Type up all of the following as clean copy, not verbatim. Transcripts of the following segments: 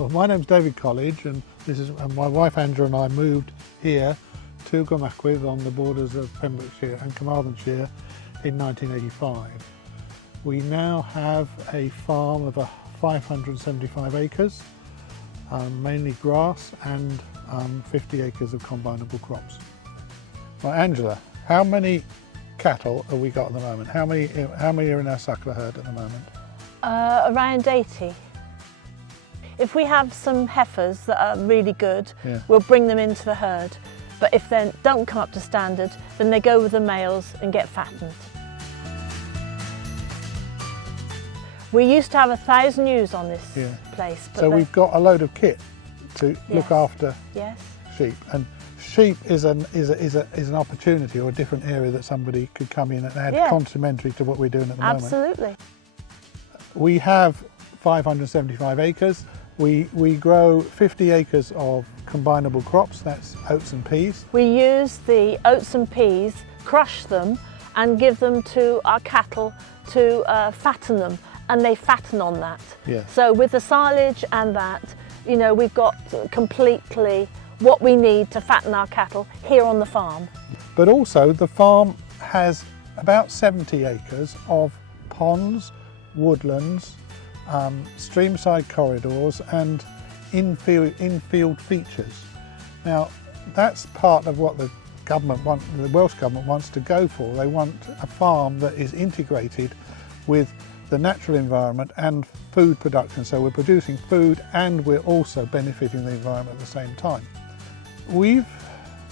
Well, my name's David College, and my wife Andrew and I moved here to Gwarmacwydd on the borders of Pembrokeshire and Carmarthenshire in 1985. We now have a farm of 575 acres, mainly grass, and 50 acres of combinable crops. Well, Angela, how many cattle have we got at the moment? How many are in our suckler herd at the moment? Around 80. If we have some heifers that are really good, we'll bring them into the herd. But if they don't come up to standard, then they go with the males and get fattened. We used to have 1,000 ewes on this place. But so we've got a load of kit to look after sheep. And sheep is an opportunity or a different area that somebody could come in and add complementary to what we're doing at the moment. Absolutely. We have 575 acres. We grow 50 acres of combinable crops, that's oats and peas. We use the oats and peas, crush them and give them to our cattle to fatten them, and they fatten on that. So with the silage and that, you know, we've got completely what we need to fatten our cattle here on the farm. But also the farm has about 70 acres of ponds, woodlands, streamside corridors and infield features. Now that's part of what the Welsh Government wants to go for. They want a farm that is integrated with the natural environment and food production. So we're producing food and we're also benefiting the environment at the same time. We've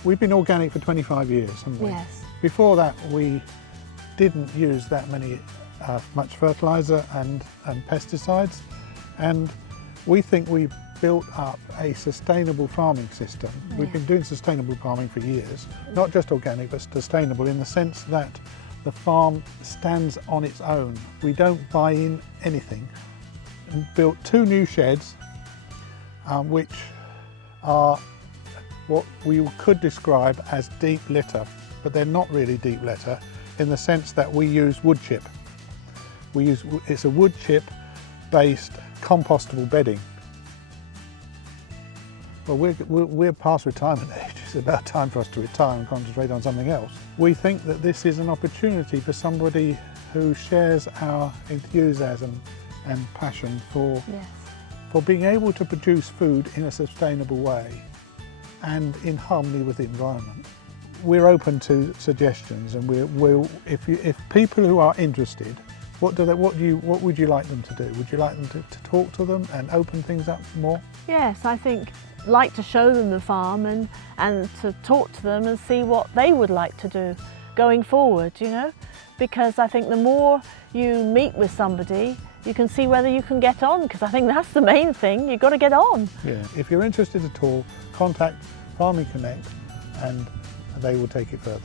been organic for 25 years, haven't we? Yes. Before that we didn't use that much fertiliser and pesticides, and we think we've built up a sustainable farming system. We've been doing sustainable farming for years, not just organic but sustainable in the sense that the farm stands on its own. We don't buy in anything. We built 2 new sheds which are what we could describe as deep litter, but they're not really deep litter in the sense that we use wood chip. It's a wood chip based compostable bedding. Well, we're past retirement age. It's about time for us to retire and concentrate on something else. We think that this is an opportunity for somebody who shares our enthusiasm and passion for being able to produce food in a sustainable way and in harmony with the environment. We're open to suggestions, and if people who are interested, what would you like them to do? Would you like them to talk to them and open things up more? Yes, I think like to show them the farm and to talk to them and see what they would like to do going forward, you know, because I think the more you meet with somebody, you can see whether you can get on, because I think that's the main thing. You've got to get on. Yeah, if you're interested at all, contact Farming Connect and they will take it further.